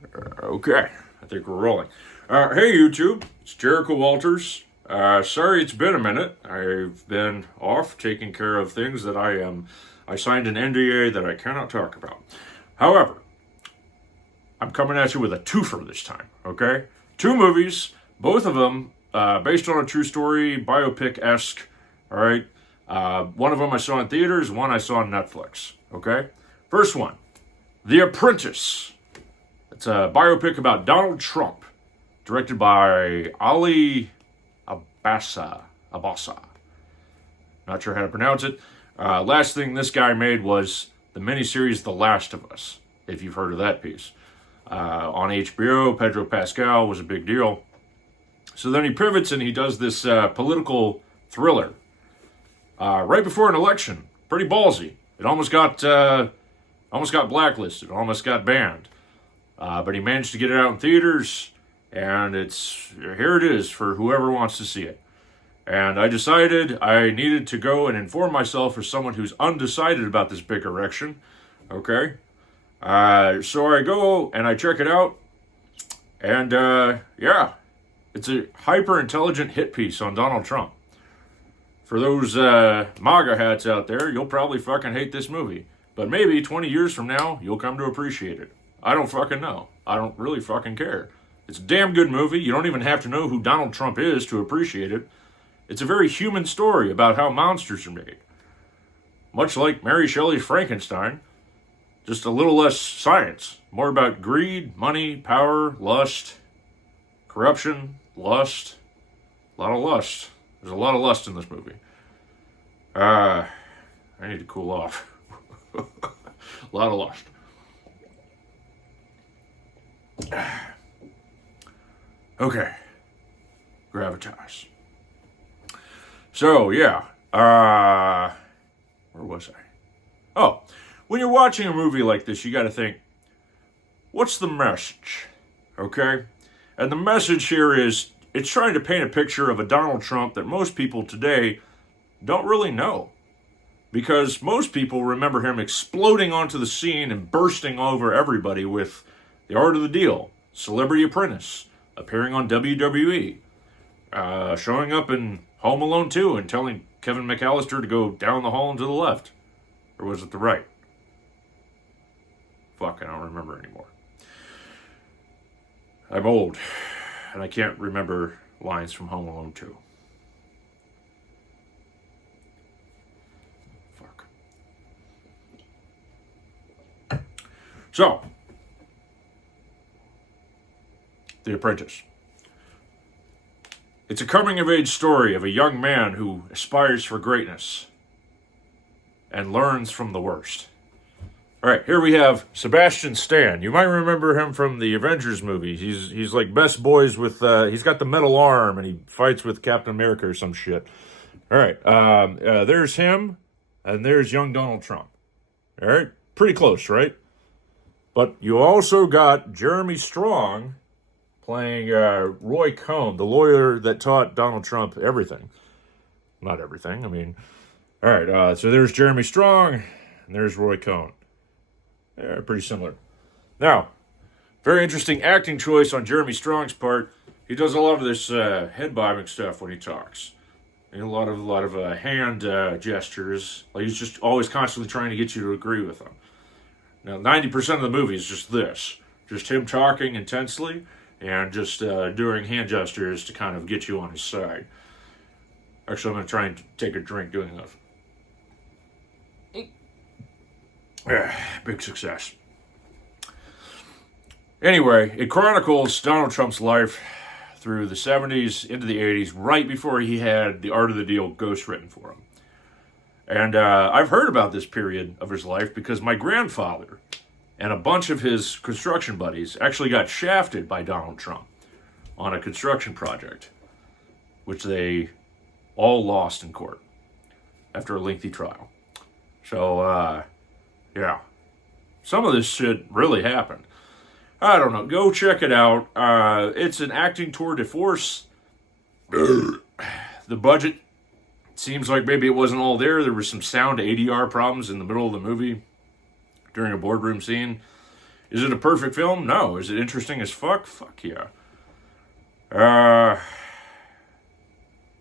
Okay, I think we're rolling. Hey YouTube, it's Jericho Walters. Sorry it's been a minute. I've been off taking care of things that I signed an NDA that I cannot talk about. However, I'm coming at you with a twofer this time, okay? Two movies, both of them based on a true story, biopic-esque, all right? One of them I saw in theaters, one I saw on Netflix, okay? First one, The Apprentice. It's a biopic about Donald Trump, directed by Ali Abassa. Not sure how to pronounce it. Last thing this guy made was the miniseries The Last of Us, if you've heard of that piece. On HBO, Pedro Pascal was a big deal. So then he pivots and he does this political thriller right before an election. Pretty ballsy. It almost got blacklisted, almost got banned. But he managed to get it out in theaters, and here it is for whoever wants to see it. And I decided I needed to go and inform myself as someone who's undecided about this big erection. Okay? So I go and I check it out, and yeah, it's a hyper-intelligent hit piece on Donald Trump. For those MAGA hats out there, you'll probably fucking hate this movie. But maybe 20 years from now, you'll come to appreciate it. I don't fucking know. I don't really fucking care. It's a damn good movie. You don't even have to know who Donald Trump is to appreciate it. It's a very human story about how monsters are made. Much like Mary Shelley's Frankenstein, just a little less science. More about greed, money, power, lust, corruption, lust. A lot of lust. There's a lot of lust in this movie. I need to cool off. A lot of lust. Okay. Gravitas. So, yeah. Where was I? Oh, when you're watching a movie like this, you got to think, what's the message? Okay? And the message here is, it's trying to paint a picture of a Donald Trump that most people today don't really know. Because most people remember him exploding onto the scene and bursting over everybody with The Art of the Deal, Celebrity Apprentice, appearing on WWE, showing up in Home Alone 2 and telling Kevin McAllister to go down the hall and to the left. Or was it the right? Fuck, I don't remember anymore. I'm old, and I can't remember lines from Home Alone 2. Fuck. So, The Apprentice. It's a coming-of-age story of a young man who aspires for greatness and learns from the worst. All right, here we have Sebastian Stan. You might remember him from the Avengers movie. He's like best boys with, he's got the metal arm and he fights with Captain America or some shit. All right, there's him and there's young Donald Trump. All right, pretty close, right? But you also got Jeremy Strong playing Roy Cohn, the lawyer that taught Donald Trump everything. Not everything, I mean. All right, so there's Jeremy Strong and there's Roy Cohn. They're pretty similar. Now, very interesting acting choice on Jeremy Strong's part. He does a lot of this head bobbing stuff when he talks. And a lot of hand gestures. Like he's just always constantly trying to get you to agree with him. Now, 90% of the movie is just this. Just him talking intensely and just doing hand gestures to kind of get you on his side. Actually, I'm going to try and take a drink doing that. Big success. Anyway, it chronicles Donald Trump's life through the 70s into the 80s, right before he had The Art of the Deal ghostwritten for him. And I've heard about this period of his life because my grandfather and a bunch of his construction buddies actually got shafted by Donald Trump on a construction project, which they all lost in court after a lengthy trial. So, yeah. Some of this shit really happened. I don't know. Go check it out. It's an acting tour de force. The budget seems like maybe it wasn't all there. There was some sound ADR problems in the middle of the movie during a boardroom scene. Is it a perfect film? No. Is it interesting as fuck? Fuck yeah. I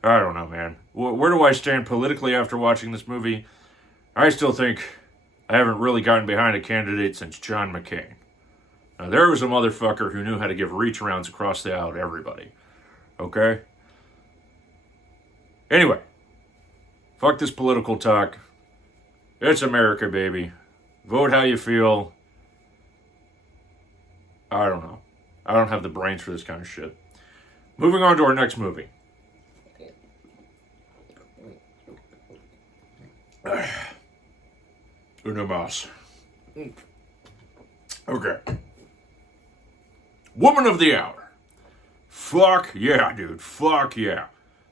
don't know, man. Where do I stand politically after watching this movie? I still think I haven't really gotten behind a candidate since John McCain. Now, there was a motherfucker who knew how to give reach arounds across the aisle to everybody. Okay? Anyway, fuck this political talk. It's America, baby. Vote how you feel. I don't know. I don't have the brains for this kind of shit. Moving on to our next movie. Uno mas. Okay. Woman of the Hour. Fuck yeah, dude. Fuck yeah.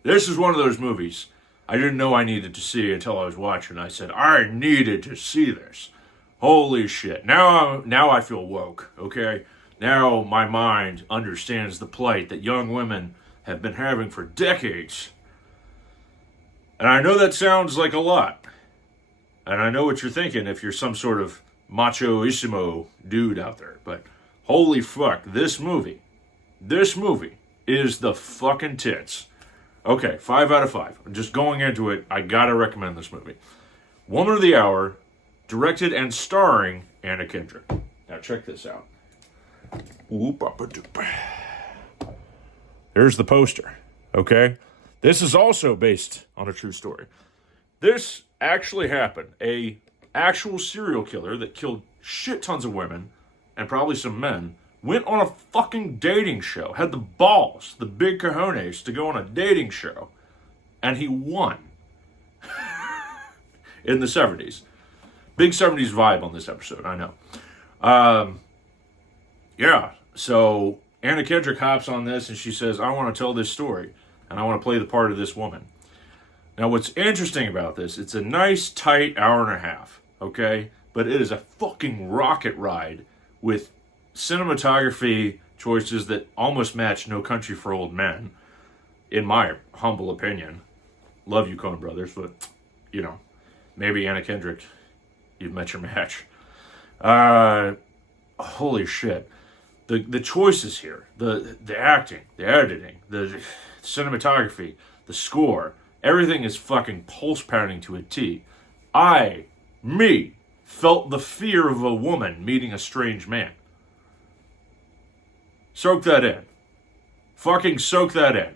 This is one of those movies I didn't know I needed to see until I was watching. I said, I needed to see this. Holy shit. Now I feel woke, okay? Now my mind understands the plight that young women have been having for decades. And I know that sounds like a lot. And I know what you're thinking if you're some sort of macho-issimo dude out there. But holy fuck, this movie is the fucking tits. Okay, 5 out of 5. Just going into it, I gotta recommend this movie. Woman of the Hour, directed and starring Anna Kendrick. Now check this out. There's the poster, okay? This is also based on a true story. This actually happened. A actual serial killer that killed shit tons of women, and probably some men, went on a fucking dating show, had the balls, the big cojones to go on a dating show, and he won. In the 70s. Big 70s vibe on this episode, I know. Yeah, so Anna Kendrick hops on this and she says, I want to tell this story, and I want to play the part of this woman. Now, what's interesting about this, it's a nice, tight hour and a half, okay? But it is a fucking rocket ride with cinematography choices that almost match No Country for Old Men, in my humble opinion. Love you, Coen Brothers, but, you know, maybe Anna Kendrick, you've met your match. Holy shit. The choices here, the acting, the editing, the cinematography, the score, everything is fucking pulse pounding to a T. Me, felt the fear of a woman meeting a strange man. Soak that in. Fucking soak that in.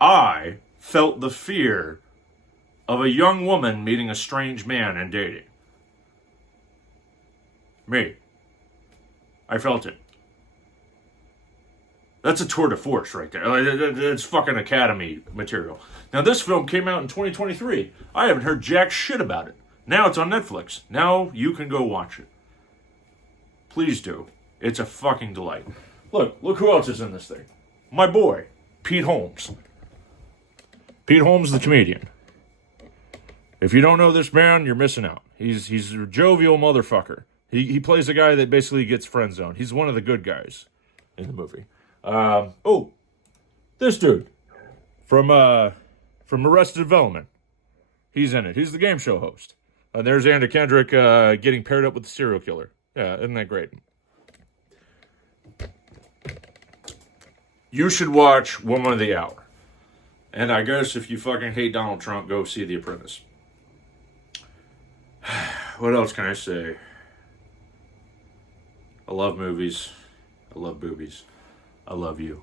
I felt the fear of a young woman meeting a strange man and dating. Me. I felt it. That's a tour de force right there. It's fucking Academy material. Now, this film came out in 2023. I haven't heard jack shit about it. Now it's on Netflix. Now you can go watch it. Please do. It's a fucking delight. Look who else is in this thing. My boy, Pete Holmes. Pete Holmes, the comedian. If you don't know this man, you're missing out. He's a jovial motherfucker. He plays a guy that basically gets friend zoned. He's one of the good guys in the movie. This dude from Arrested Development. He's in it. He's the game show host. There's Anna Kendrick getting paired up with the serial killer. Yeah, isn't that great? You should watch Woman of the Hour. And I guess if you fucking hate Donald Trump, go see The Apprentice. What else can I say? I love movies. I love boobies. I love you.